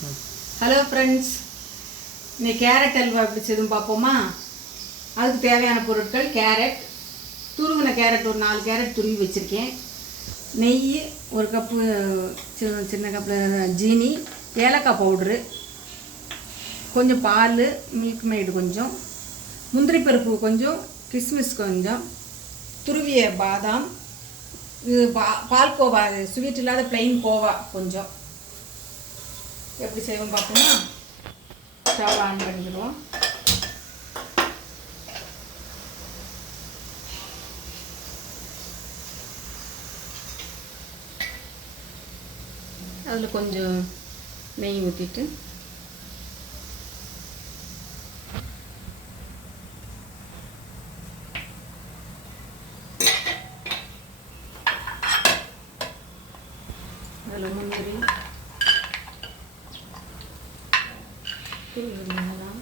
Hello friends இன்னைக்கு carrot halwa எப்படி பார்ப்போமா? அதுக்கு தேவையான பொருட்கள் கேரட் துருவின கேரட் ஒரு நாலு கேரட் துருவி வச்சுருக்கேன். நெய் ஒரு கப்பு சின்ன சின்ன கப்பில் ஜீனி ஏலக்காய் பவுட்ரு கொஞ்சம் பால் மில்க் மேடு கொஞ்சம் முந்திரி பருப்பு கொஞ்சம் கிஸ்மிஸ் கொஞ்சம் துருவிய பாதாம் இது பா பால் கோவா ஸ்வீட் இல்லாத பிளெயின் கோவா கொஞ்சம். எப்படி செய்வோம் பார்த்தோம்னா ஸ்டவ் ஆன் பண்ணிக்கிடுவோம் அதில் கொஞ்சம் நெய் ஊற்றிட்டு அதில் முந்திரி துருவிலாம்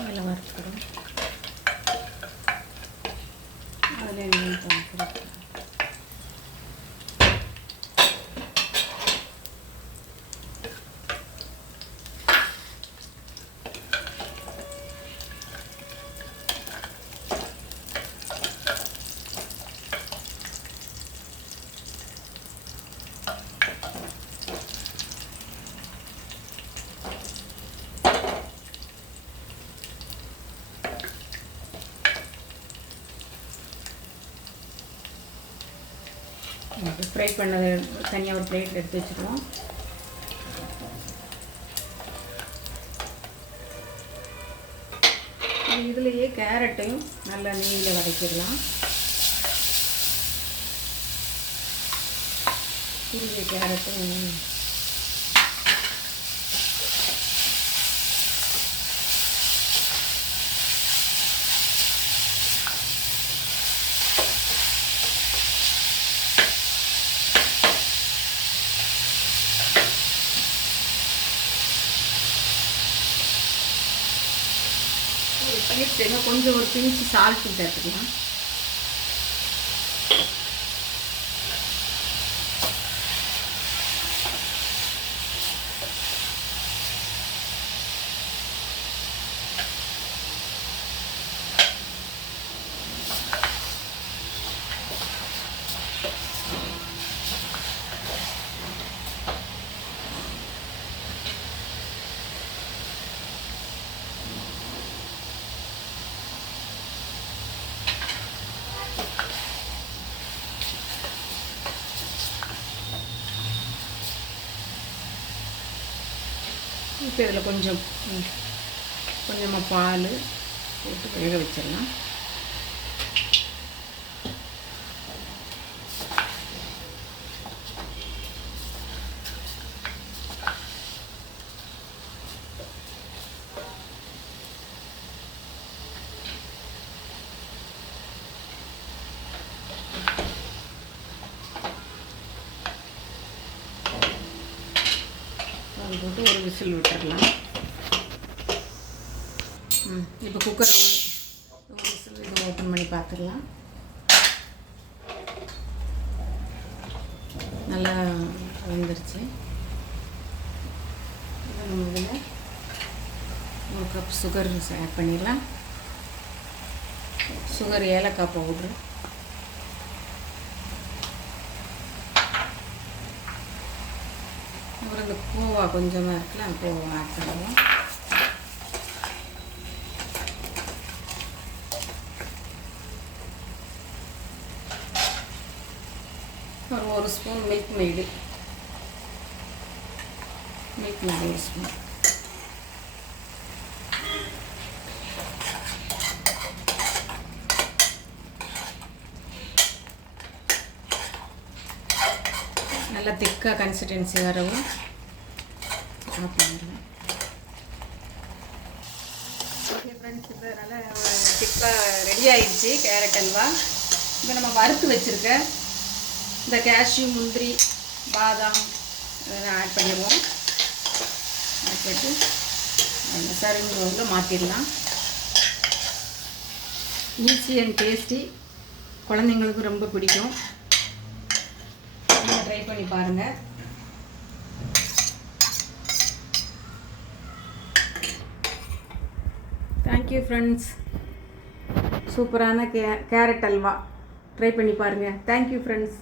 மேலே வறுத்துக்கிறோம். அதில் எண்ணெய் தோணுக்கிறோம் ஃப்ரை பண்ணதை தனியாக ஒரு பிளேட்டில் எடுத்து வச்சுக்குவோம். இதுலேயே கேரட்டையும் நல்லா நெய்யில் வதக்கிடலாம். குருவிய கேரட்டும் ஸ்வீட் செய்யணும் கொஞ்சம் ஒரு பிஞ்சு சால்ட் சேர்த்துக்கலாம். இப்போ இதில் கொஞ்சம் கொஞ்சமாக பால் போட்டு வேக வச்சிடலாம். போட்டு ஒரு விசில் விட்டுறலாம். ம் இப்போ குக்கரை ஒரு விசில் இதை ஓப்பன் பண்ணி பார்த்துடலாம். நல்லா வந்துருச்சு. நம்ம இதில் ஒரு கப் சுகர் ஆட் பண்ணிடலாம். சுகர் ஏலக்காய் பவுட்ரு அப்புறம் இந்த கோவா கொஞ்சமாக இருக்குல்ல அந்த கோவா ஆட் பண்ணுவோம். ஒரு ஒரு spoon Milkmaid Milkmaid ஒரு ஸ்பூன் நல்லா திக்காக கன்சிஸ்டன்சி வரவும் ஆஃப் ஓகே ஃப்ரெண்ட்ஸ் இப்போ நல்லா திக்காக ரெடி ஆயிடுச்சு கேரட் அல்வா இப்போ நம்ம வறுத்து வச்சுருக்க இந்த கேஷ்யூ முந்திரி பாதாம் இதெல்லாம் ஆட் பண்ணிடுவோம் ஆட் பண்ணிட்டு அந்த சர்விங் வந்து மாற்றிடலாம் ஈஸி அண்ட் டேஸ்டி குழந்தைங்களுக்கு ரொம்ப பிடிக்கும் நீங்கள் ட்ரை பண்ணி பாருங்கள் தேங்க்யூ ஃப்ரெண்ட்ஸ் சூப்பரான கே கேரட் அல்வா. ட்ரை பண்ணி பாருங்கள் தேங்க்யூ ஃப்ரெண்ட்ஸ்